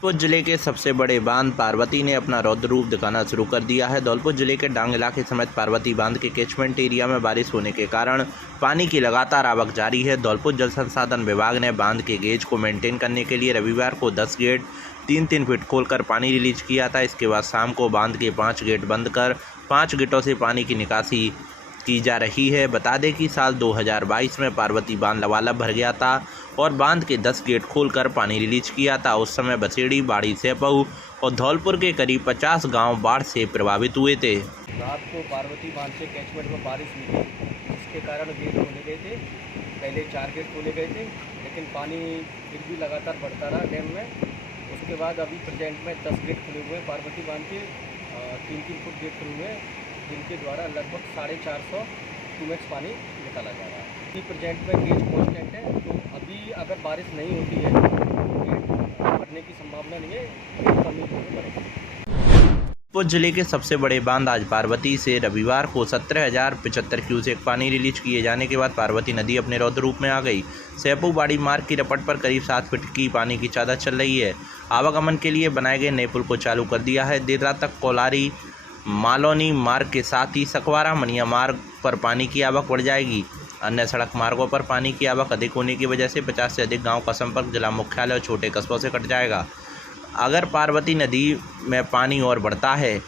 धौलपुर जिले के सबसे बड़े बांध पार्वती ने अपना रौद्र रूप दिखाना शुरू कर दिया है। धौलपुर जिले के डांग इलाके समेत पार्वती बांध के कैचमेंट एरिया में बारिश होने के कारण पानी की लगातार आवक जारी है। धौलपुर जल संसाधन विभाग ने बांध के गेज को मेंटेन करने के लिए रविवार को 10 गेट 3-3 फीट खोलकर पानी रिलीज किया था। इसके बाद शाम को बांध के 5 गेट बंद कर 5 गेटों से पानी की निकासी की जा रही है। बता दें कि साल 2022 में पार्वती बांध लबालब भर गया था और बांध के 10 गेट खोलकर पानी रिलीज किया था। उस समय बसेड़ी, बाड़ी, सेपऊ और धौलपुर के करीब 50 गांव बाढ़ से प्रभावित हुए थे। रात को पार्वती बांध से कैचमेंट में बारिश हुई थी, जिसके कारण गेट खोले गए थे। पहले 4 गेट खोले गए थे, लेकिन पानी फिर भी लगातार बढ़ता रहा डैम में। उसके बाद अभी प्रेजेंट में 10 गेट खुले हुए हैं पार्वती बांध के, 3-3 फुट गेट खुले हुए हैं, जिनके द्वारा लगभग 450 क्यूमेक्स पानी निकाला जा रहा है। अभी प्रेजेंट में गेज कॉन्स्टेंट है, तो अभी अगर बारिश नहीं होती है तो गेट भरने की संभावना नहीं है, गेट कमी बढ़ेगी। धौलपुर जिले के सबसे बड़े बांध आज पार्वती से रविवार को 17,075 क्यूसेक पानी रिलीज किए जाने के बाद पार्वती नदी अपने रौद्र रूप में आ गई। सेपू बाड़ी मार्ग की रपट पर करीब 7 फीट की पानी की चादर चल रही है। आवागमन के लिए बनाए गए नए पुल को चालू कर दिया है। देर रात तक कोलारी मालोनी मार्ग के साथ ही सकवारा मनिया मार्ग पर पानी की आवक बढ़ जाएगी। अन्य सड़क मार्गों पर पानी की आवक अधिक होने की वजह से 50 से अधिक गांव का संपर्क जिला मुख्यालय और छोटे कस्बों से कट जाएगा। अगर पार्वती नदी में पानी और बढ़ता है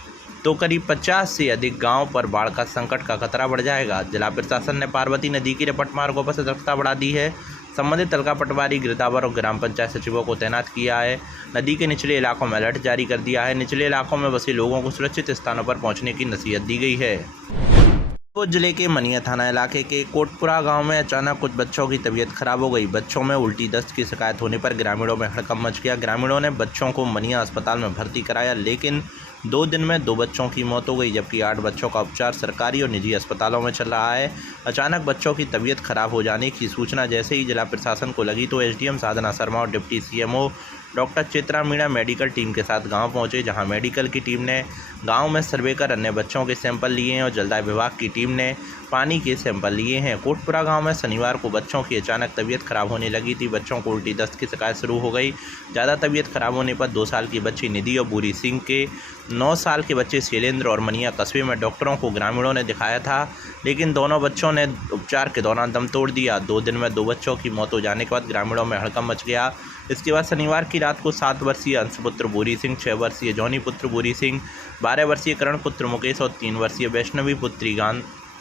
तो करीब 50 से अधिक गांव पर बाढ़ का संकट का खतरा बढ़ जाएगा। जिला प्रशासन ने पार्वती नदी की रपट मार्गों पर सतर्कता बढ़ा दी है। संबंधित तलका पटवारी, गिरदावर और ग्राम पंचायत सचिवों को तैनात किया है। नदी के निचले इलाकों में अलर्ट जारी कर दिया है। निचले इलाकों में बसे लोगों को सुरक्षित स्थानों पर पहुंचने की नसीहत दी गई है। धौलपुर जिले के मनिया थाना इलाके के कोटपुरा गांव में अचानक कुछ बच्चों की तबीयत खराब हो गई। बच्चों में उल्टी दस्त की शिकायत होने पर ग्रामीणों में हड़कंप मच गया। ग्रामीणों ने बच्चों को मनिया अस्पताल में भर्ती कराया, लेकिन 2 दिन में 2 बच्चों की मौत हो गई, जबकि 8 बच्चों का उपचार सरकारी और निजी अस्पतालों में चल रहा है। अचानक बच्चों की तबीयत खराब हो जाने की सूचना जैसे ही जिला प्रशासन को लगी तो एसडीएम साधना शर्मा और deputy CMO doctor Chitra Meena medical team के साथ गांव पहुंचे, जहां मेडिकल की टीम ने गांव में सर्वे कर अन्य बच्चों के सैंपल लिए हैं और जलदाय विभाग की टीम ने पानी के सैंपल लिए हैं। कोटपुरा गांव में शनिवार को बच्चों की अचानक तबीयत खराब होने लगी थी। बच्चों को उल्टी दस्त की शिकायत शुरू हो गई। ज़्यादा तबीयत खराब होने पर 2 साल की बच्ची निधि और बूरी सिंह के 9 साल के बच्चे शैलेंद्र और मनिया कस्बे में डॉक्टरों को ग्रामीणों ने दिखाया था, लेकिन दोनों बच्चों ने उपचार के दौरान दम तोड़ दिया। 2 दिन में 2 बच्चों की मौत हो जाने के बाद ग्रामीणों में हड़कंप मच गया। इसके बाद शनिवार की रात को 7 वर्षीय अंशपुत्र बूरी सिंह, 6 वर्षीय जौनी पुत्र बूरी सिंह, 12 वर्षीय करण पुत्र मुकेश और 3 वर्षीय वैष्णवी पुत्री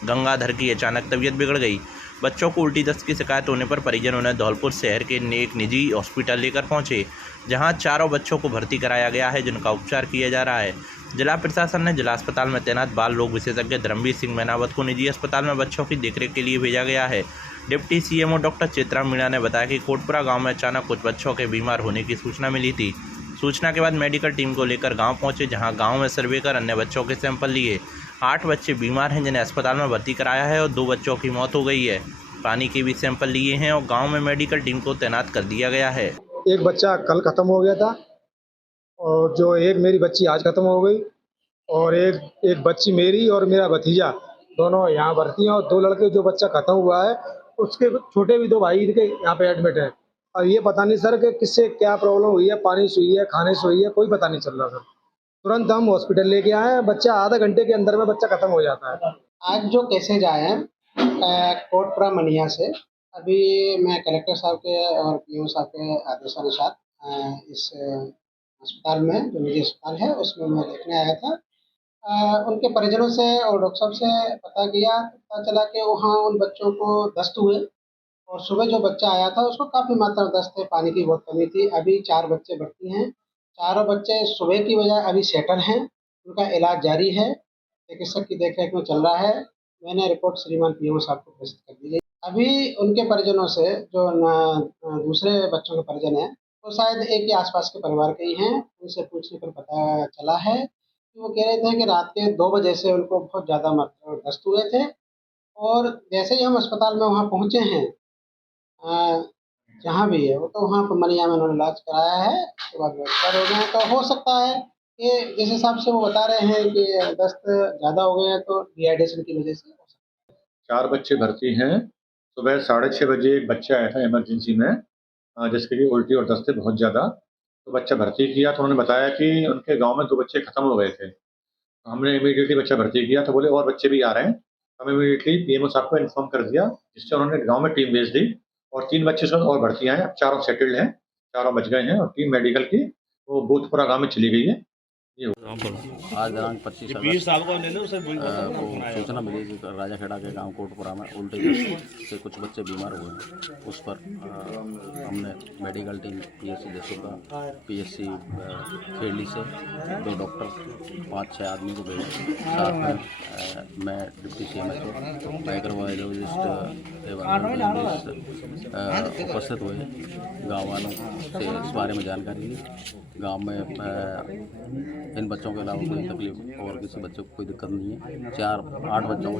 गंगाधर की अचानक तबीयत बिगड़ गई। बच्चों को उल्टी दस्त की शिकायत होने पर परिजन उन्हें धौलपुर शहर के एक निजी हॉस्पिटल लेकर पहुंचे, जहां चारों बच्चों को भर्ती कराया गया है, जिनका उपचार किया जा रहा है। जिला प्रशासन ने जिला अस्पताल में तैनात बाल रोग विशेषज्ञ धर्मवीर सिंह मैनावत को निजी अस्पताल में बच्चों की देखरेख के लिए भेजा गया है। Deputy CMO doctor Chitra Meena ने बताया कि कोटपुरा गांव में अचानक कुछ बच्चों के बीमार होने की सूचना मिली थी। सूचना के बाद मेडिकल टीम को लेकर गांव पहुंचे, जहां गांव में सर्वे कर अन्य बच्चों के सैंपल लिए। 8 बच्चे बीमार हैं, जिन्हें अस्पताल में भर्ती कराया है और 2 बच्चों की मौत हो गई है। पानी के भी सैंपल लिए हैं और गांव में मेडिकल टीम को तैनात कर दिया गया है। एक बच्चा कल खत्म हो गया था और जो एक मेरी बच्ची आज खत्म हो गई, और एक बच्ची मेरी और मेरा भतीजा दोनों यहाँ भर्ती हैं, और 2 लड़के जो बच्चा खत्म हुआ है उसके छोटे भी 2 भाई इनके यहाँ पे एडमिट है। और ये पता नहीं सर कि किससे क्या प्रॉब्लम हुई है, पानी से हुई है, खाने से हुई है, कोई पता नहीं चल रहा सर। तुरंत हम हॉस्पिटल लेके आए हैं, बच्चा आधा घंटे के अंदर में बच्चा खत्म हो जाता है। आज जो केसेज आए हैं कोटपुरा मनिया से, अभी मैं कलेक्टर साहब के और पीओ साहब के आदेशानुसार इस अस्पताल में, जो निजी अस्पताल है, उसमें मैं देखने आया था। उनके परिजनों से और डॉक्टर साहब से पता चला कि वहाँ उन बच्चों को दस्त हुए, और सुबह जो बच्चा आया था उसको काफ़ी मात्रा में दस्त है, पानी की बहुत कमी थी। अभी 4 बच्चे भर्ती हैं, चारों बच्चे सुबह की बजाय अभी सेटल हैं, उनका इलाज जारी है, चिकित्सक की देखरेख में चल रहा है। मैंने रिपोर्ट श्रीमान पीएम साहब को प्रेषित कर दी है। अभी उनके परिजनों से जो दूसरे बच्चों के परिजन हैं, वो शायद एक ही आसपास के परिवार के ही हैं। उनसे पूछने पर पता चला है कि वो कह रहे थे कि रात के 2 बजे से उनको बहुत ज़्यादा मात्रा में दस्त हुए थे, और जैसे ही हम अस्पताल में वहाँ पहुँचे हैं, जहाँ भी है वो, तो वहाँ पर मनिया में उन्होंने इलाज कराया है, उसके बाद बेहतर हो गए। तो हो सकता है कि जिस हिसाब से वो बता रहे हैं कि दस्त ज़्यादा हो गए हैं, तो डिहाइड्रेशन की वजह से हो सकता है। 4 बच्चे भर्ती हैं। सुबह 6:30 बजे एक बच्चा आया था इमरजेंसी में, जिसके लिए उल्टी और दस्त है बहुत ज़्यादा। तो बच्चा भर्ती किया तो उन्होंने बताया कि उनके गाँव में 2 बच्चे खत्म हो गए थे। तो हमने इमीडिएटली बच्चा भर्ती किया तो बोले और बच्चे भी आ रहे हैं। हम इमीडिएटली पीएमओ साहब को इन्फॉर्म कर दिया, जिससे उन्होंने गाँव में टीम भेज दी और 3 बच्चे उसमें और भर्ती आए हैं। अब चारों सेटल्ड हैं, चारों बच गए हैं और टीम मेडिकल की वो भूतपुरा गाँव में चली गई है। आज दिनांक 25 अगस्त को सूचना मिली कि राजाखेड़ा के गांव कोटपुरा में उल्टे दस्त से कुछ बच्चे बीमार हुए हैं। उस पर हमने मेडिकल टीम पीएससी देसुका, पीएससी खेड़ी से 2 डॉक्टर 5-6 आदमी को भेजा। साथ में मैं डिप्टी CMHO माइक्रोबायोलॉजिस्ट एवं एंथ्रोपोलॉजिस्ट उपस्थित हुए। गाँव वालों से इस बारे में जानकारी ली। गाँव में इन बच्चों के अलावा कोई तकलीफ और किसी बच्चे को कोई दिक्कत नहीं है। 8 बच्चों को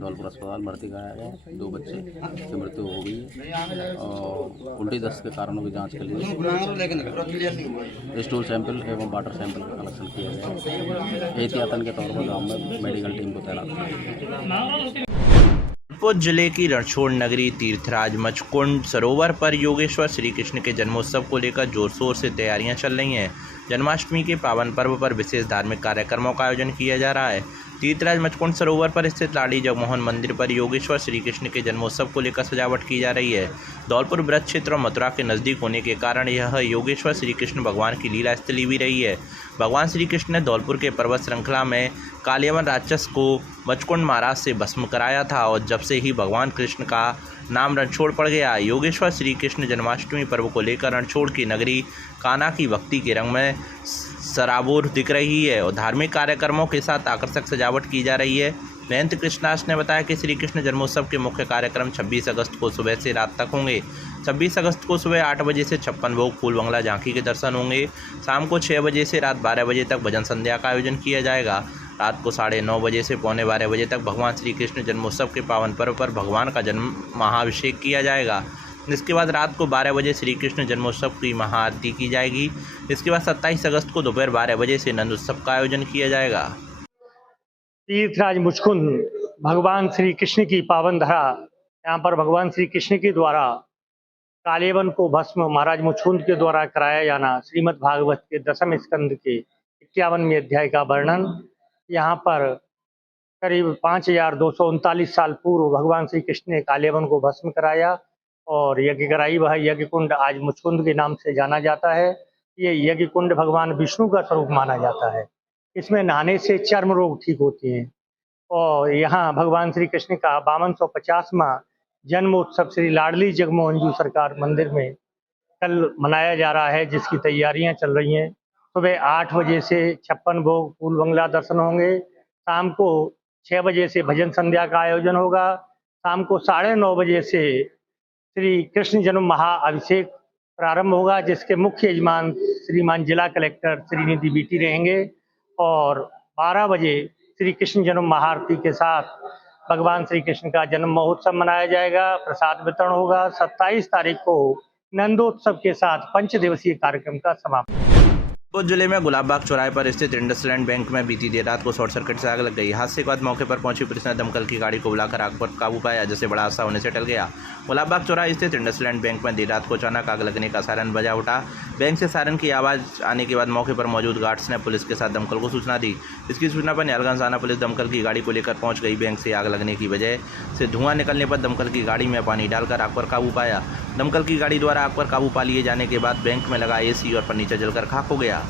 धौलपुर अस्पताल भर्ती कराया गया। 2 बच्चे की मृत्यु हो गई है और उल्टी दस्त के कारणों की जांच के लिए स्टूल सैंपल एवं वाटर सैंपल का कलेक्शन किया गया। एहतियातन के तौर पर गाँव में मेडिकल टीम को तैनात किया गया। जौनपुर जिले की रणछोड़ नगरी तीर्थराज मचकुंड सरोवर पर योगेश्वर श्री कृष्ण के जन्मोत्सव को लेकर जोर शोर से तैयारियां चल रही हैं। जन्माष्टमी के पावन पर्व पर विशेष धार्मिक कार्यक्रमों का आयोजन किया जा रहा है। तीर्थराज मचकुंड सरोवर पर स्थित लाड़ी जगमोहन मंदिर पर योगेश्वर श्री कृष्ण के जन्मोत्सव को लेकर सजावट की जा रही है। धौलपुर ब्रज क्षेत्र और मथुरा के नज़दीक होने के कारण यह योगेश्वर श्री कृष्ण भगवान की लीला स्थली भी रही है। भगवान श्री कृष्ण ने धौलपुर के पर्वत श्रृंखला में कालियावन राक्षस को मचकुंड महाराज से भस्म कराया था और जब से ही भगवान कृष्ण का नाम रणछोड़ पड़ गया। योगेश्वर श्री कृष्ण जन्माष्टमी पर्व को लेकर रणछोड़ की नगरी कान्हा की भक्ति के रंग में सराबोर दिख रही है और धार्मिक कार्यक्रमों के साथ आकर्षक सजावट की जा रही है। महंत कृष्णास ने बताया कि श्री कृष्ण जन्मोत्सव के मुख्य कार्यक्रम 26 अगस्त को सुबह से रात तक होंगे। 26 अगस्त को सुबह 8 बजे से 56 भोग फूल बंगला झांकी के दर्शन होंगे। शाम को 6 बजे से रात 12 बजे तक भजन संध्या का आयोजन किया जाएगा। रात को 9:30 बजे से 11:45 बजे तक भगवान श्री कृष्ण जन्मोत्सव के पावन पर्व पर भगवान का जन्म महाअभिषेक किया जाएगा। इसके बाद रात को 12 बजे श्री कृष्ण जन्मोत्सव की महाआरती की जाएगी। इसके बाद 27 अगस्त को दोपहर 12 बजे से नंद उत्सव का आयोजन किया जाएगा। तीर्थराज मुचकुंद भगवान श्री कृष्ण की पावन धरा। यहाँ पर भगवान श्री कृष्ण के द्वारा कालेवन को भस्म महाराज मुचकुंद के द्वारा कराया जाना, श्रीमद् भागवत के 10वें स्कंद के 51वें अध्याय का वर्णन। यहाँ पर करीब 5239 साल पूर्व भगवान श्री कृष्ण ने कालेवन को भस्म कराया और यज्ञ कराई। वह यज्ञ कुंड आज मुचकुंद के नाम से जाना जाता है। ये यज्ञ कुंड भगवान विष्णु का स्वरूप माना जाता है। इसमें नहाने से चर्म रोग ठीक होते हैं और यहाँ भगवान श्री कृष्ण का 5250वां जन्मोत्सव श्री लाडली जगमोहन जी सरकार मंदिर में कल मनाया जा रहा है, जिसकी तैयारियां चल रही हैं। सुबह 8 बजे से 56 भोग फूल बंगला दर्शन होंगे। शाम को 6 बजे से भजन संध्या का आयोजन होगा। शाम को 9:30 बजे से श्री कृष्ण जन्म महाअभिषेक प्रारंभ होगा, जिसके मुख्य यजमान श्रीमान जिला कलेक्टर श्रीनिधि बीटी रहेंगे और 12 बजे श्री कृष्ण जन्म महाआरती के साथ भगवान श्री कृष्ण का जन्म महोत्सव मनाया जाएगा। प्रसाद वितरण होगा। 27 तारीख को नंदोत्सव के साथ 5 दिवसीय कार्यक्रम का समापन। जौनपुर जिले में गुलाबबाग चौराहे पर स्थित इंडसलैंड बैंक में बीती देर रात को शॉर्ट सर्किट से आग लग गई। हादसे के बाद मौके पर पहुंची पुलिस ने दमकल की गाड़ी को बुलाकर आग पर काबू पाया, जिससे बड़ा हादसा होने से टल गया। गुलाबबाग चौराहे स्थित इंडसलैंड बैंक में देर रात को अचानक आग लगने का सायरन बजा उठा। बैंक से सायरन की आवाज़ आने के बाद मौके पर मौजूद गार्ड्स ने पुलिस के साथ दमकल को सूचना दी। इसकी सूचना पर निहालगंज थाना पुलिस दमकल की गाड़ी को लेकर पहुँच गई। बैंक से आग लगने की वजह से धुआं निकलने पर दमकल की गाड़ी में पानी डालकर आग पर काबू पाया। दमकल की गाड़ी द्वारा आग पर काबू पा लिए जाने के बाद बैंक में लगा AC और फर्नीचर जलकर खाक हो गया।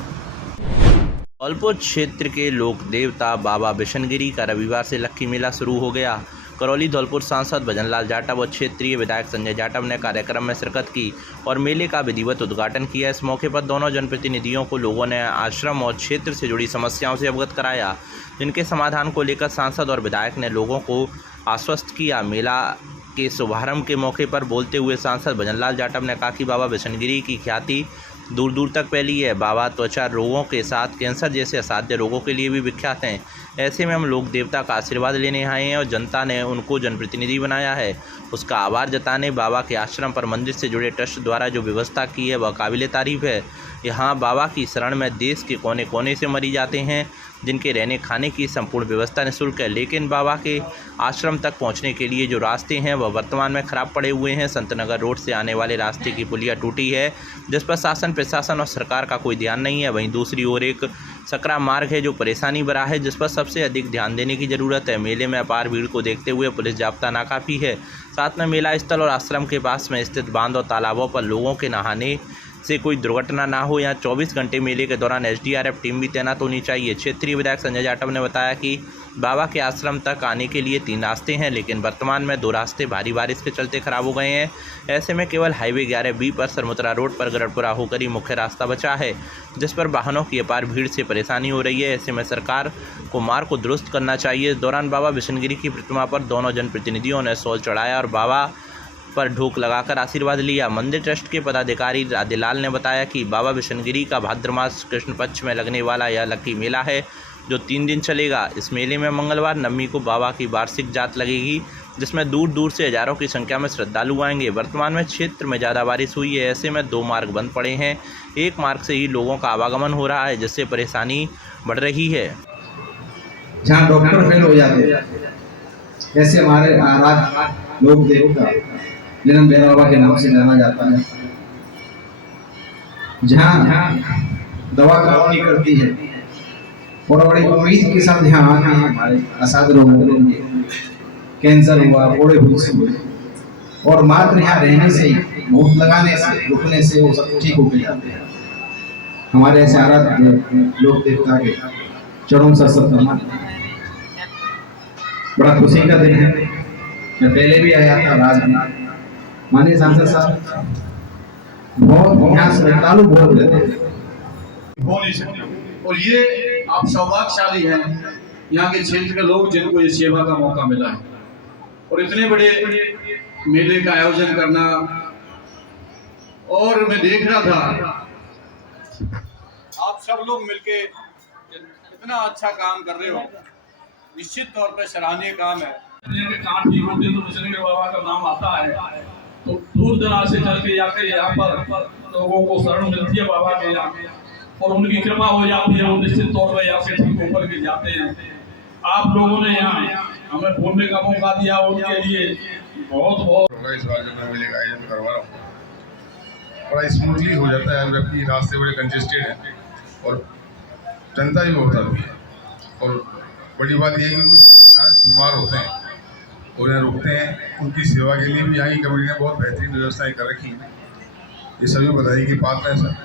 धौलपुर क्षेत्र के लोक देवता बाबा बिशनगिरी का रविवार से लक्की मेला शुरू हो गया। करौली धौलपुर सांसद भजनलाल जाटव और क्षेत्रीय विधायक संजय जाटव ने कार्यक्रम में शिरकत की और मेले का विधिवत उद्घाटन किया। इस मौके पर दोनों जनप्रतिनिधियों को लोगों ने आश्रम और क्षेत्र से जुड़ी समस्याओं से अवगत कराया, जिनके समाधान को लेकर सांसद और विधायक ने लोगों को आश्वस्त किया। मेला के शुभारंभ के मौके पर बोलते हुए सांसद भजनलाल जाटव ने कहा कि बाबा बिशनगिरी की ख्याति दूर दूर तक फैली है। बाबा त्वचा रोगों के साथ कैंसर जैसे असाध्य रोगों के लिए भी विख्यात हैं। ऐसे में हम लोक देवता का आशीर्वाद लेने आए हैं और जनता ने उनको जनप्रतिनिधि बनाया है। उसका आभार जताने बाबा के आश्रम पर मंदिर से जुड़े ट्रस्ट द्वारा जो व्यवस्था की है वह काबिल तारीफ है। यहाँ बाबा की शरण में देश के कोने कोने से मरीज आते हैं। जिनके रहने खाने की संपूर्ण व्यवस्था निःशुल्क है, लेकिन बाबा के आश्रम तक पहुंचने के लिए जो रास्ते हैं वह वर्तमान में खराब पड़े हुए हैं। संतनगर रोड से आने वाले रास्ते की पुलिया टूटी है, जिस पर शासन प्रशासन और सरकार का कोई ध्यान नहीं है। वहीं दूसरी ओर एक सकरा मार्ग है जो परेशानी भरा है, जिस पर सबसे अधिक ध्यान देने की जरूरत है। मेले में अपार भीड़ को देखते हुए पुलिस जाब्ता नाकाफी है। साथ में मेला स्थल और आश्रम के पास में स्थित बांध और तालाबों पर लोगों के नहाने से कोई दुर्घटना ना हो, यहाँ 24 घंटे मेले के दौरान एसडीआरएफ टीम भी तैनात होनी चाहिए। क्षेत्रीय विधायक संजय जाटव ने बताया कि बाबा के आश्रम तक आने के लिए 3 रास्ते हैं, लेकिन वर्तमान में 2 रास्ते भारी बारिश के चलते खराब हो गए हैं। ऐसे में केवल हाईवे 11B पर सरमुत्रा रोड पर गरड़पुरा होकर ही मुख्य रास्ता बचा है, जिस पर वाहनों की अपार भीड़ से परेशानी हो रही है। ऐसे में सरकार को मार्ग को दुरुस्त करना चाहिए। इस दौरान बाबा बिशनगिरी की प्रतिमा पर दोनों जनप्रतिनिधियों ने शॉल चढ़ाया और बाबा पर ढोक लगाकर आशीर्वाद लिया। मंदिर ट्रस्ट के पदाधिकारी राधेलाल ने बताया कि बाबा बिशनगिरी का भाद्र मास कृष्ण पक्ष में लगने वाला यह लकी मेला है, जो 3 दिन चलेगा। इस मेले में मंगलवार नवमी को बाबा की वार्षिक जात लगेगी, जिसमें दूर दूर से हजारों की संख्या में श्रद्धालु आएंगे। वर्तमान में क्षेत्र में ज़्यादा बारिश हुई है, ऐसे में 2 मार्ग बंद पड़े हैं। एक मार्ग से ही लोगों का आवागमन हो रहा है, जिससे परेशानी बढ़ रही है। जहाँ डॉक्टर फेल हो जाते हैं, ऐसे हमारे महाराज लोक देवता जिन्हें भैरव बाबा के नाम से जाना जाता है, जहाँ दवा कॉलोनी करती है और बड़ी उम्मीद के साथ यहाँ आते हैं हमारे असाध लोगों के लिए। कैंसर हुआ, फोड़े हुए, और मात्र यहाँ रहने से, भूख लगाने से, रुकने से वो सब ठीक होकर जाते हैं। हमारे ऐसे आराध्य लोक देवता के चरणों से सत्कार, बड़ा खुशी का दिन है। मैं पहले भी आया था राज में, माननीय सांसद साहब बहुत यहाँ श्रद्धालु बहुत रहते हैं, हो नहीं सकते। और ये आप सौभाग्यशाली हैं, यहाँ के क्षेत्र के लोग जिनको ये सेवा का मौका मिला है, और इतने बड़े मेले का आयोजन करना। और मैं देख रहा था आप सब लोग मिलके इतना अच्छा काम कर रहे हो, निश्चित तौर पर सराहनीय काम है। कांट भी होते तो बिशनगिरी बाबा का नाम आता है, तो दूर दराज से चल के आके यहाँ पर लोगों को शरण मिलती है बाबा के यहाँ, और उनकी कृपा हो जाती है। वो निश्चित तौर पर यहाँ से ठीक होकर के जाते हैं। आप लोगों ने यहाँ हमें बोलने का मौका दिया, उनके लिए बहुत बहुत। इस बार जब मैं मेले का आयोजन करवा रहा हूँ, बड़ा स्मूथली हो जाता है, जबकि रास्ते बड़े कंजेस्टेड हैं और जनता भी बहुत आती है। और बड़ी बात यह है कि बीमार होते हैं और यहाँ रुकते हैं, उनकी सेवा के लिए भी यहाँ की कमेटी ने बहुत बेहतरीन व्यवस्थाएं कर रखी हैं। ये सभी बधाई की बात है सर।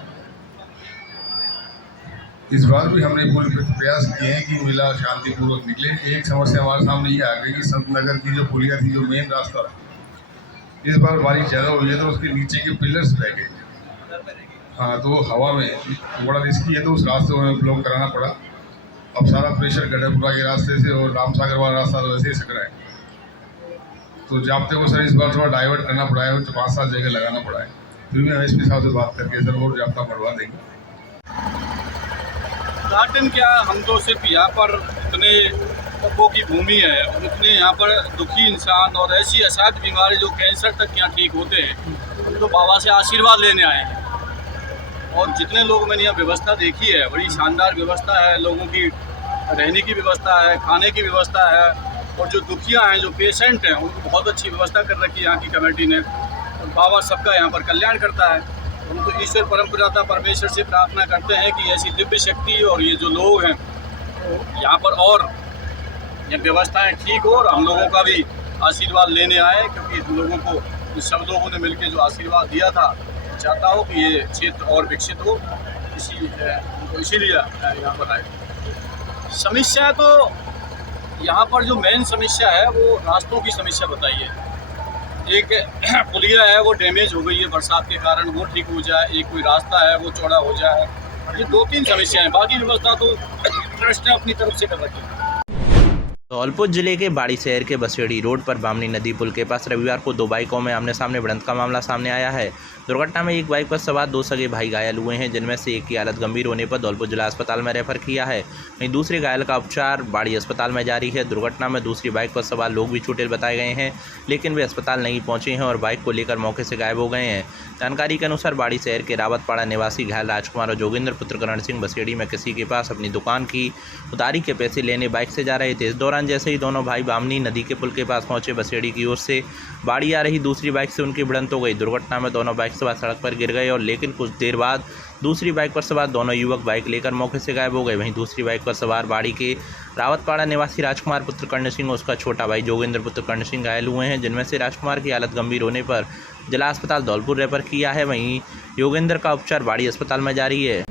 इस बार भी हमने पूरे प्रयास किए हैं कि मेला शांतिपूर्वक निकले। एक समस्या हमारे सामने ये आ गई कि संतनगर की जो पुलिया थी, जो मेन रास्ता था, इस बार बारिश ज़्यादा हुई है तो उसके नीचे के पिलर्स रह गए। हाँ, तो वो हवा में बड़ा रिस्की है, तो उस रास्ते को हमें ब्लॉक कराना पड़ा। अब सारा प्रेशर गढ़पुरा के रास्ते से और रामसागर वाला रास्ता तो वैसे ही सकरा है, तो जाप्ते को सर इस बार थोड़ा डाइवर्ट करना पड़ा है, तो 5-7 जगह लगाना पड़ा है। फिर भी हम एसपी साहब से बात करके सर और जाप्ता बढ़वा देंगे। गार्डन क्या, हम तो सिर्फ यहाँ पर इतने तपों की भूमि है और इतने यहाँ पर दुखी इंसान और ऐसी असाध्य बीमारी जो कैंसर तक यहाँ ठीक होते हैं, हम तो बाबा से आशीर्वाद लेने आए हैं। और जितने लोग मैंने यहाँ व्यवस्था देखी है, बड़ी शानदार व्यवस्था है। लोगों की रहने की व्यवस्था है, खाने की व्यवस्था है, और जो दुखिया हैं, जो पेशेंट हैं, उनको बहुत अच्छी व्यवस्था कर रखी है यहाँ की कमेटी ने। और बाबा सबका यहाँ पर कल्याण करता है। हम तो ईश्वर परमपिता परमेश्वर से प्रार्थना करते हैं कि ऐसी दिव्य शक्ति और ये जो लोग हैं तो यहाँ पर और ये व्यवस्थाएं ठीक हो और हम लोगों का भी आशीर्वाद लेने आए, क्योंकि हम लोगों को सब लोगों ने मिलकर जो आशीर्वाद दिया था, चाहता हो कि ये क्षेत्र और विकसित हो, इसीलिए यहाँ पर आए। समस्या तो यहाँ पर जो मेन समस्या है वो रास्तों की समस्या बताई है। एक पुलिया है वो डैमेज हो गई है बरसात के कारण, वो ठीक हो जाए। एक कोई रास्ता है वो चौड़ा हो जाए। ये 2-3 समस्याएं, बाकी व्यवस्था तो ट्रस्ट ने अपनी तरफ से कर रखी है। धौलपुर जिले के बाड़ी शहर के बसेड़ी रोड पर बामनी नदी पुल के पास रविवार को दो बाइकों में आमने सामने भिड़ंत का मामला सामने आया है। दुर्घटना में एक बाइक पर सवार दो सगे भाई घायल हुए हैं, जिनमें से एक की हालत गंभीर होने पर धौलपुर जिला अस्पताल में रेफर किया है। वहीं दूसरे घायल का उपचार बाड़ी अस्पताल में जारी है। दुर्घटना में दूसरी बाइक पर सवार लोग भी चोटिल बताए गए हैं, लेकिन वे अस्पताल नहीं पहुंचे हैं और बाइक को लेकर मौके से गायब हो गए हैं। जानकारी के अनुसार बाड़ी शहर के रावतपाड़ा निवासी घायल राजकुमार और जोगिंद्र पुत्र करण सिंह बसेड़ी में किसी के पास अपनी दुकान की उधारी के पैसे लेने बाइक से जा रहे थे। इस दौरान जैसे ही दोनों भाई बामनी नदी के पुल के पास पहुंचे, बसेड़ी की ओर से बाड़ी आ रही दूसरी बाइक से उनकी भिड़ंत हो गई। दुर्घटना में दोनों बाइक सवार सड़क पर गिर गए और लेकिन कुछ देर बाद दूसरी बाइक पर सवार दोनों युवक बाइक लेकर मौके से गायब हो गए। वहीं दूसरी बाइक पर सवार बाड़ी के रावतपाड़ा निवासी राजकुमार पुत्र कर्ण सिंह और उसका छोटा भाई जोगिंद्र पुत्र कर्ण सिंह घायल हुए हैं, जिनमें से राजकुमार की हालत गंभीर होने पर जिला अस्पताल धौलपुर रेफर किया है। वहीं योगेंद्र का उपचार बाड़ी अस्पताल में जारी है।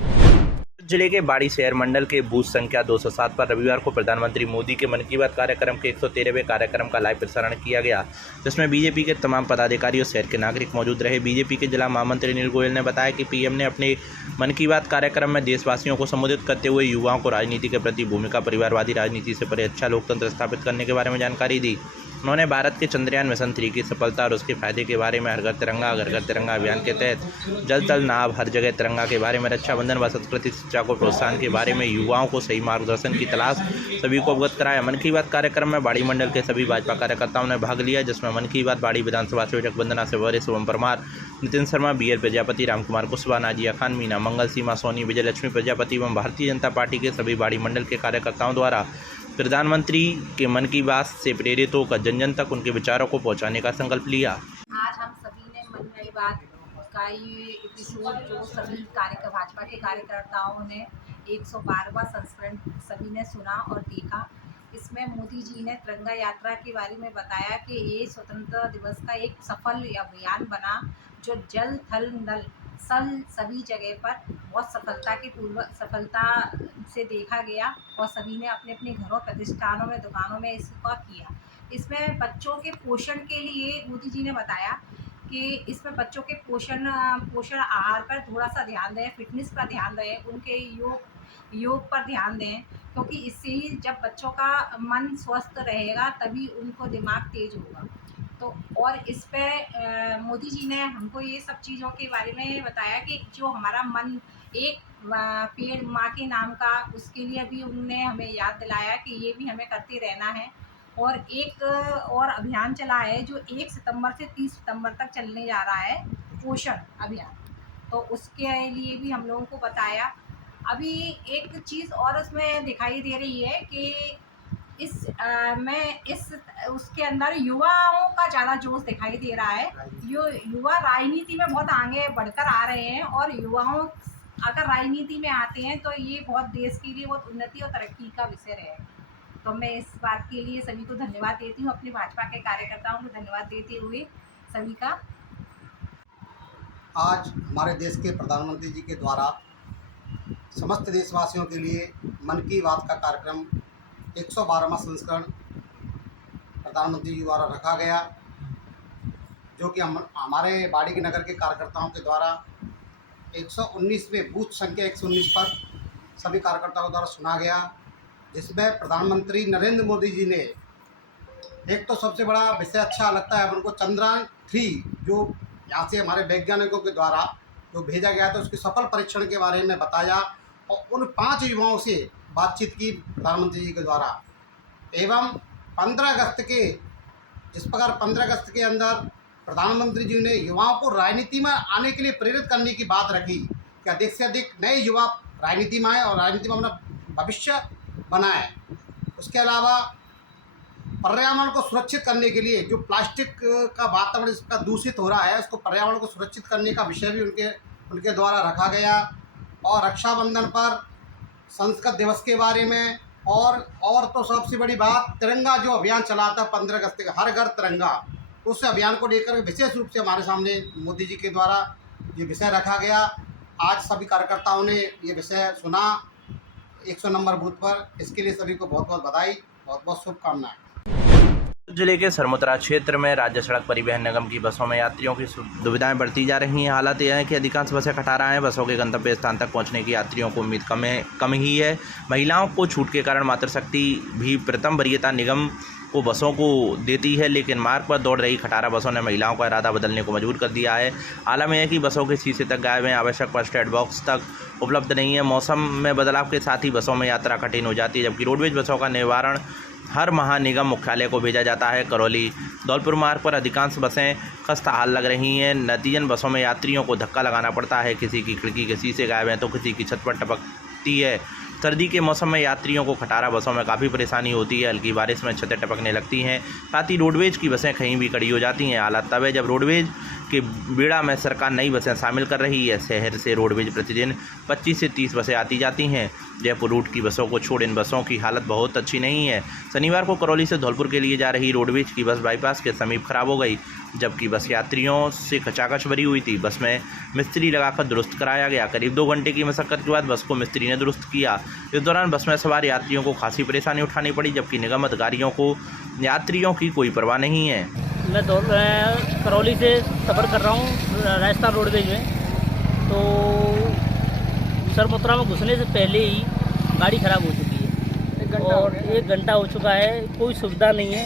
जिले के बाड़ी शहर मंडल के बूथ संख्या 207 पर रविवार को प्रधानमंत्री मोदी के मन की बात कार्यक्रम के 113वें कार्यक्रम का लाइव प्रसारण किया गया, जिसमें बीजेपी के तमाम पदाधिकारी और शहर के नागरिक मौजूद रहे। बीजेपी के जिला महामंत्री अनिल गोयल ने बताया कि पीएम ने अपने मन की बात कार्यक्रम में देशवासियों को संबोधित करते हुए युवाओं को राजनीति के प्रति भूमिका, परिवारवादी राजनीति से परे अच्छा लोकतंत्र स्थापित करने के बारे में जानकारी दी। उन्होंने भारत के चंद्रयान मिशन 3 की सफलता और उसके फायदे के बारे में हर घर तिरंगा अभियान के तहत जल थल नाव हर जगह तिरंगा के बारे में, रक्षाबंधन व संस्कृति शिक्षा को प्रोत्साहन के बारे में, युवाओं को सही मार्गदर्शन की तलाश सभी को अवगत कराया। मन की बात कार्यक्रम में बाड़ी मंडल के सभी भाजपा कार्यकर्ताओं ने भाग लिया, जिसमें मन की बात बाड़ी विधानसभा से वंदना सेवरे, शुभम परमार, नितिन शर्मा, BL प्रजापति, रामकुमार कुशवाहा, नाजिया खान, मीना मंगल, सीमा सोनी, विजयलक्ष्मी प्रजापति एवं भारतीय जनता पार्टी के सभी बाड़ी मंडल के कार्यकर्ताओं द्वारा प्रधानमंत्री के मन की बात से प्रेरित होकर जन जन तक उनके विचारों को पहुंचाने का संकल्प लिया। आज हम सभी ने मन की बात का ये एपिसोड जो सभी भाजपा के कार्यकर्ताओं ने 112वां संस्करण सभी ने सुना और देखा। इसमें मोदी जी ने तिरंगा यात्रा के बारे में बताया कि ये स्वतंत्रता दिवस का एक सफल अभियान बना, जो जल थल नल सभी जगह पर बहुत सफलता से देखा गया और सभी ने अपने अपने घरों, प्रतिष्ठानों में, दुकानों में इसका किया। इसमें बच्चों के पोषण के लिए मोदी जी ने बताया कि इसमें बच्चों के पोषण आहार पर थोड़ा सा ध्यान दें, फिटनेस पर ध्यान दें, उनके योग पर ध्यान दें, क्योंकि इससे ही जब बच्चों का मन स्वस्थ रहेगा तभी उनको दिमाग तेज होगा। तो और इस पे मोदी जी ने हमको ये सब चीज़ों के बारे में बताया कि जो हमारा मन एक पेड़ माँ के नाम का, उसके लिए भी उन्होंने हमें याद दिलाया कि ये भी हमें करते रहना है। और एक और अभियान चला है जो 1 सितंबर से 30 सितंबर तक चलने जा रहा है, पोषण अभियान, तो उसके लिए भी हम लोगों को बताया। अभी एक चीज़ और उसमें दिखाई दे रही है कि उसके अंदर युवाओं का ज़्यादा जोश दिखाई दे रहा है। युवा राजनीति में बहुत आगे बढ़कर आ रहे हैं और युवाओं अगर राजनीति में आते हैं तो ये बहुत देश के लिए बहुत उन्नति और तरक्की का विषय है। तो मैं इस बात के लिए सभी को धन्यवाद देती हूँ, अपने भाजपा के कार्यकर्ताओं को धन्यवाद देते हुए सभी का। आज हमारे देश के प्रधानमंत्री जी के द्वारा समस्त देशवासियों के लिए मन की बात का कार्यक्रम 112वां संस्करण प्रधानमंत्री जी द्वारा रखा गया, जो कि हमारे बाड़ी के नगर के कार्यकर्ताओं के द्वारा 119वें बूथ संख्या 119 पर सभी कार्यकर्ताओं द्वारा सुना गया, जिसमें प्रधानमंत्री नरेंद्र मोदी जी ने एक तो सबसे बड़ा विषय अच्छा लगता है उनको, चंद्रयान 3 जो यहाँ से हमारे वैज्ञानिकों के द्वारा जो भेजा गया था उसके सफल परीक्षण के बारे में बताया और उन 5 युवाओं से बातचीत की प्रधानमंत्री जी के द्वारा। एवं 15 अगस्त के जिस प्रकार 15 अगस्त के अंदर प्रधानमंत्री जी ने युवाओं को राजनीति में आने के लिए प्रेरित करने की बात रखी कि अधिक से अधिक नए युवा राजनीति में आए और राजनीति में अपना भविष्य बनाए। उसके अलावा पर्यावरण को सुरक्षित करने के लिए जो प्लास्टिक का वातावरण इसका दूषित हो रहा है, उसको पर्यावरण को सुरक्षित करने का विषय भी उनके द्वारा रखा गया। और रक्षाबंधन पर संस्कृत दिवस के बारे में और तो सबसे बड़ी बात तिरंगा जो अभियान चला था 15 अगस्त का, हर घर तिरंगा, उस अभियान को लेकर विशेष रूप से हमारे सामने मोदी जी के द्वारा ये विषय रखा गया। आज सभी कार्यकर्ताओं ने ये विषय सुना 100 नंबर बूथ पर, इसके लिए सभी को बहुत बहुत बधाई, बहुत बहुत शुभकामनाएं। जिले के सरमुत्रा क्षेत्र में राज्य सड़क परिवहन निगम की बसों में यात्रियों की दुविधाएं बढ़ती जा रही हैं। हालात यह है कि अधिकांश बसें खटारा हैं। बसों के गंतव्य स्थान तक पहुंचने की यात्रियों को उम्मीद कम ही है। महिलाओं को छूट के कारण मातृशक्ति भी प्रथम वरीयता निगम को बसों को देती है, लेकिन मार्ग पर दौड़ रही खटारा बसों ने महिलाओं का इरादा बदलने को मजबूर कर दिया है। आलम यह है कि बसों के शीशे तक गायब हैं, आवश्यक फर्स्ट एड बॉक्स तक उपलब्ध नहीं है। मौसम में बदलाव के साथ ही बसों में यात्रा कठिन हो जाती है, जबकि रोडवेज बसों का निवारण हर माह निगम मुख्यालय को भेजा जाता है। करौली धौलपुर मार्ग पर अधिकांश बसें खस्ता हाल लग रही हैं। नतीजन बसों में यात्रियों को धक्का लगाना पड़ता है। किसी की खिड़की के शीशे गायब हैं तो किसी की छत पर टपकती है। सर्दी के मौसम में यात्रियों को खटारा बसों में काफ़ी परेशानी होती है। हल्की बारिश में छतें टपकने लगती हैं। साथ ही रोडवेज की बसें कहीं भी खड़ी हो जाती हैं। हालात तब है जब रोडवेज के बेड़ा में सरकार नई बसें शामिल कर रही है। शहर से रोडवेज प्रतिदिन 25 से 30 बसें आती जाती हैं। जयपुर रूट की बसों को छोड़ इन बसों की हालत बहुत अच्छी नहीं है। शनिवार को करौली से धौलपुर के लिए जा रही रोडवेज की बस बाईपास के समीप खराब हो गई, जबकि बस यात्रियों से खचाखच भरी हुई थी। बस में मिस्त्री लगाकर दुरुस्त कराया गया। करीब 2 घंटे की मशक्कत के बाद बस को मिस्त्री ने दुरुस्त किया। इस दौरान बस में सवार यात्रियों को खासी परेशानी उठानी पड़ी, जबकि निगम अधिकारियों को यात्रियों की कोई परवाह नहीं है। मैं करौली से सफ़र कर रहा हूँ राजस्थान रोडवेज में, तो सरमुत्रा में घुसने से पहले ही गाड़ी ख़राब हो चुकी है और 1 घंटा हो चुका है, कोई सुविधा नहीं है।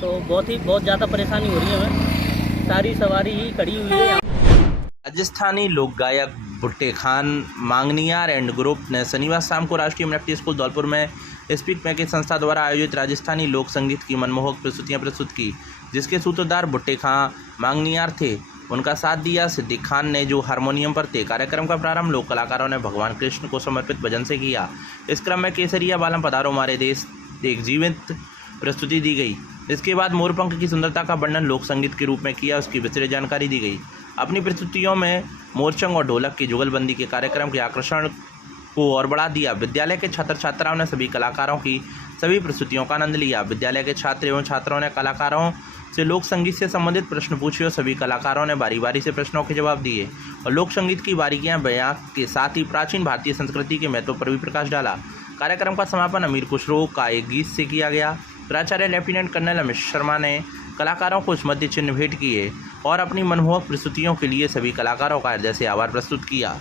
तो बहुत ज़्यादा परेशानी हो रही है हमें। सारी सवारी ही खड़ी हुई है। राजस्थानी लोक गायक भुट्टे खान मांगनियार एंड ग्रुप ने शनिवार शाम को राष्ट्रीय मिलिट्री स्कूल धौलपुर में स्पीक पैकेज संस्था द्वारा आयोजित राजस्थानी लोक संगीत की मनमोहक प्रस्तुतियाँ प्रस्तुत की, जिसके सूत्रधार भुट्टे खान मांगनियार थे। उनका साथ दिया सिद्दीक खान ने, जो हारमोनियम पर थे। कार्यक्रम का प्रारंभ लोक कलाकारों ने भगवान कृष्ण को समर्पित भजन से किया। इस क्रम में केसरिया बालम पधारो मारे देश एक जीवित प्रस्तुति दी गई। इसके बाद मोरपंख की सुंदरता का वर्णन लोक संगीत के रूप में किया, उसकी विस्तृत जानकारी दी गई। अपनी प्रस्तुतियों में मोरचंग और ढोलक की जुगलबंदी के कार्यक्रम के आकर्षण को और बढ़ा दिया। विद्यालय के छात्र छात्राओं ने सभी कलाकारों की सभी प्रस्तुतियों का आनंद लिया। विद्यालय के छात्र एवं छात्राओं ने कलाकारों से लोक संगीत से संबंधित प्रश्न पूछे और सभी कलाकारों ने बारी बारी से प्रश्नों के जवाब दिए और लोक संगीत की बारीकियां बयां के साथ ही प्राचीन भारतीय संस्कृति के महत्व पर भी प्रकाश डाला। कार्यक्रम का समापन अमीर खुसरो का एक गीत से किया गया। प्राचार्य लेफ्टिनेंट कर्नल अमित शर्मा ने कलाकारों को स्मृति चिन्ह भेंट किए और अपनी मनमोहक प्रस्तुतियों के लिए सभी कलाकारों का हृदय से आभार प्रस्तुत किया।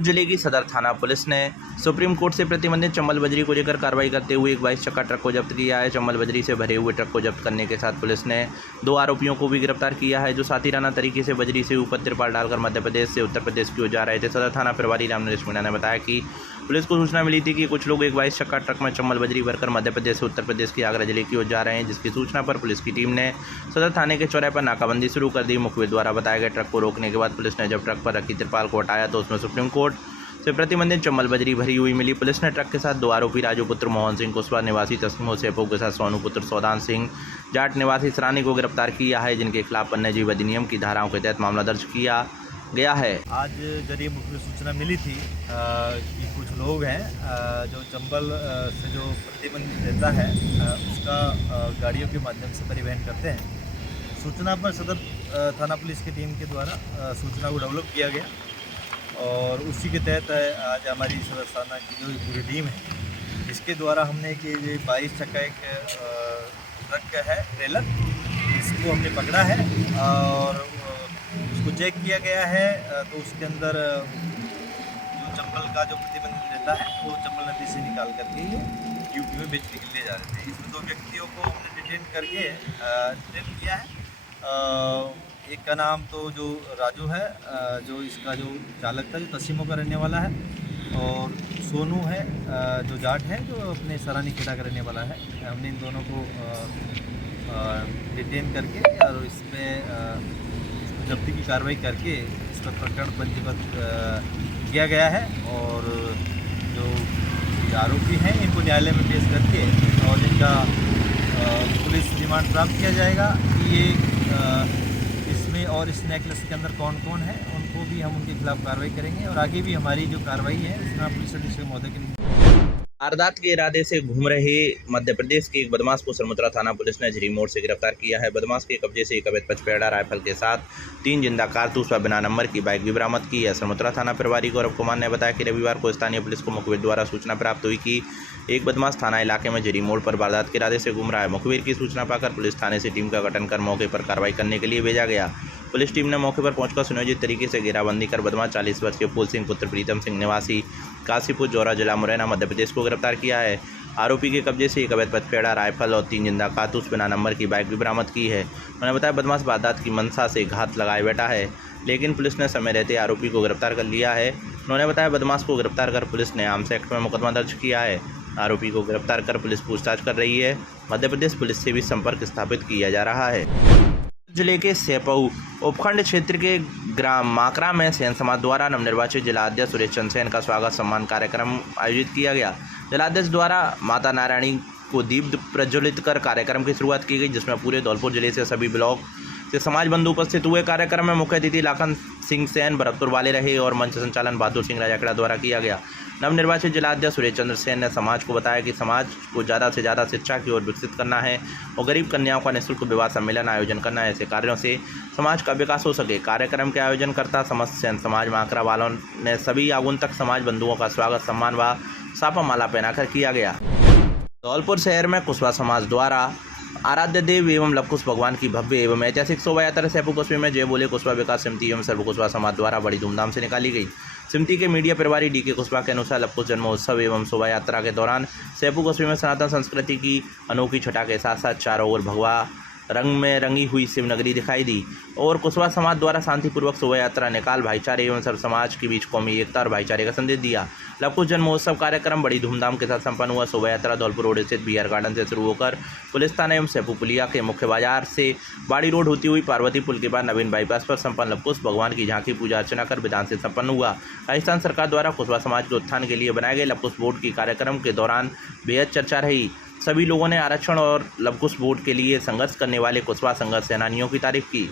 जिले की सदर थाना पुलिस ने सुप्रीम कोर्ट से प्रतिबंधित चंबल बजरी को लेकर कार्रवाई करते हुए एक 22 चक्का ट्रक को जब्त किया है। चंबल बजरी से भरे हुए ट्रक को जब्त करने के साथ पुलिस ने 2 आरोपियों को भी गिरफ्तार किया है, जो साथीराना तरीके से बजरी से ऊपर तिरपाल डालकर मध्य प्रदेश से उत्तर प्रदेश की ओर जा रहे थे। सदर थाना प्रभारी रामनरेश मीणा ने बताया कि पुलिस को सूचना मिली थी कि कुछ लोग एक 22 चक्का ट्रक में चंबल बजरी भरकर मध्य प्रदेश से उत्तर प्रदेश की आगरा जिले की ओर जा रहे हैं, जिसकी सूचना पर पुलिस की टीम ने सदर थाने के चौराहे पर नाकाबंदी शुरू कर दी। मुखबिर द्वारा बताए गए ट्रक को रोकने के बाद पुलिस ने जब ट्रक पर रखी तिरपाल को हटाया तो उसमें सुप्रीम कोर्ट से प्रतिबंधित चंबल बजरी भरी हुई मिली। पुलिस ने ट्रक के साथ 2 आरोपी राजू पुत्र मोहन सिंह कुशवाहा निवासी तस्लीमो सेपो के साथ सोनू पुत्र सौदान सिंह जाट निवासी सरानी को गिरफ्तार किया है, जिनके खिलाफ वन्य जीव अधिनियम की धाराओं के तहत मामला दर्ज किया गया है। आज जरिए मुख्य सूचना मिली थी कि कुछ लोग हैं जो चंबल से जो प्रतिबंधित रहता है उसका गाड़ियों के माध्यम से परिवहन करते हैं। सूचना पर सदर थाना पुलिस की टीम के द्वारा सूचना को डेवलप किया गया और उसी के तहत आज हमारी सदर थाना की जो पूरी टीम है इसके द्वारा हमने कि 22 चक्का एक ट्रक है ट्रेलर, इसको हमने पकड़ा है और उसको चेक किया गया है। तो उसके अंदर जो चंबल का जो प्रतिबंधित रहता है वो चंबल नदी से निकाल करके यूपी में बेचने के लिए जा रहे थे। इसमें 2 व्यक्तियों को हमने डिटेन करके डिटेन किया है। एक का नाम तो जो राजू है, जो इसका जो चालक था, जो तस्लीमों का रहने वाला है, और सोनू है जो जाट है, जो अपने सरानी खेड़ा का रहने वाला है। हमने इन दोनों को डिटेन करके और इसमें जब्ती की कार्रवाई करके इसका प्रकरण पंजीबद्ध किया गया है और जो आरोपी हैं इनको न्यायालय में पेश करके और इनका पुलिस रिमांड प्राप्त किया जाएगा। ये इसमें और इस नेकलेस के अंदर कौन कौन है उनको भी हम उनके खिलाफ कार्रवाई करेंगे और आगे भी हमारी जो कार्रवाई है उसमें पुलिस अधीक्षक महोदय के वारदात के इरादे से घूम रहे मध्य प्रदेश के एक बदमाश को सरमुत्रा थाना पुलिस ने झरी मोड़ से गिरफ्तार किया है। बदमाश के कब्जे से एक अवैध पचपेड़ा राइफल के साथ 3 जिंदा कारतूस व बिना नंबर की बाइक भी बरामद की है। सरमुत्रा थाना प्रभारी गौरव कुमार ने बताया कि रविवार को स्थानीय पुलिस को मुखबिर द्वारा सूचना प्राप्त हुई कि एक बदमाश थाना इलाके में जरी मोड़ पर वारदात के इरादे से घूम रहा है। मुखबिर की सूचना पाकर पुलिस थाने से टीम का गठन कर मौके पर कार्रवाई करने के लिए भेजा गया। पुलिस टीम ने मौके पर पहुंचकर सुनियोजित तरीके से घेराबंदी कर बदमाश 40 वर्ष के फूल सिंह पुत्र प्रीतम सिंह निवासी काशीपुर जौरा जिला मुरैना मध्य प्रदेश को गिरफ्तार किया है। आरोपी के कब्जे से एक अवैध पथखेड़ा, राइफल और 3 जिंदा कारतूस बिना नंबर की बाइक भी बरामद की है। उन्होंने बताया बदमाश वारदात की मंशा से घात लगाए बैठा है, लेकिन पुलिस ने समय रहते आरोपी को गिरफ्तार कर लिया है। उन्होंने बताया बदमाश को गिरफ्तार कर पुलिस ने आर्म्स एक्ट में मुकदमा दर्ज किया है। आरोपी को गिरफ्तार कर पुलिस पूछताछ कर रही है। मध्य प्रदेश पुलिस से भी संपर्क स्थापित किया जा रहा है। जिले के सेपऊ उपखंड क्षेत्र के ग्राम माकरा में सेन समाज द्वारा नवनिर्वाचित जिलाध्यक्ष सुरेश चंद्र सेन का स्वागत सम्मान कार्यक्रम आयोजित किया गया। जिलाध्यक्ष द्वारा माता नारायणी को दीप प्रज्वलित कर कार्यक्रम की शुरुआत की गई, जिसमें पूरे धौलपुर जिले से सभी ब्लॉक से समाज बंधु उपस्थित हुए। कार्यक्रम में मुख्य अतिथि लाखन सिंह सेन भरतपुर वाले रहे और मंच संचालन बहादुर सिंह राजाखेड़ा द्वारा किया गया। नवनिर्वाचित जिलाध्यक्ष सुरेश चंद्र सेन ने समाज को बताया कि समाज को ज़्यादा से ज़्यादा शिक्षा की ओर विकसित करना है और गरीब कन्याओं का निःशुल्क विवाह सम्मेलन आयोजन करना है। ऐसे कार्यों से समाज का विकास हो सके। कार्यक्रम के आयोजनकर्ता समस्त सेन समाज माकरा वालों ने सभी आगंतुक समाज बंधुओं का स्वागत सम्मान व साफा माला पहनाकर किया गया। धौलपुर शहर में कुशवाहा समाज द्वारा आराध्य देव एवं लवकुश भगवान की भव्य एवं ऐतिहासिक शोभा यात्रा सेपू कस्बे में जय बोले कुशवाहा विकास समिति एवं सर्व कुशवाहा समाज द्वारा बड़ी धूमधाम से निकाली गई। समिति के मीडिया प्रभारी डी.के. कुशवाहा के अनुसार लवकुश जन्मोत्सव एवं शोभा यात्रा के दौरान सेपू कस्बे में सनातन संस्कृति की अनोखी छटा के साथ साथ चारों ओर भगवा रंग में रंगी हुई शिवनगरी दिखाई दी और कुशवाहा समाज द्वारा शांतिपूर्वक शोभा यात्रा निकाल भाईचारे एवं सर्व समाज के बीच कौमी एकता और भाईचारे का संदेश दिया। लवकुश जन्मोत्सव कार्यक्रम बड़ी धूमधाम के साथ संपन्न हुआ। शोभा यात्रा धौलपुर रोड स्थित बीआर गार्डन से शुरू होकर पुलिस थाना एवं सेपू पुलिया के मुख्य बाजार से बाड़ी रोड होती हुई पार्वती पुल के बाद नवीन बाईपास पर संपन्न लवकुश भगवान की झांकी पूजा अर्चना कर विधान से संपन्न हुआ। राजस्थान सरकार द्वारा कुशवाहा समाज के उत्थान के लिए बनाए गए लवकुश बोर्ड की कार्यक्रम के दौरान बेहद चर्चा रही। सभी लोगों ने आरक्षण और लवकुश बोर्ड के लिए संघर्ष करने वाले कुशवाहा संघर्ष सेनानियों की तारीफ की।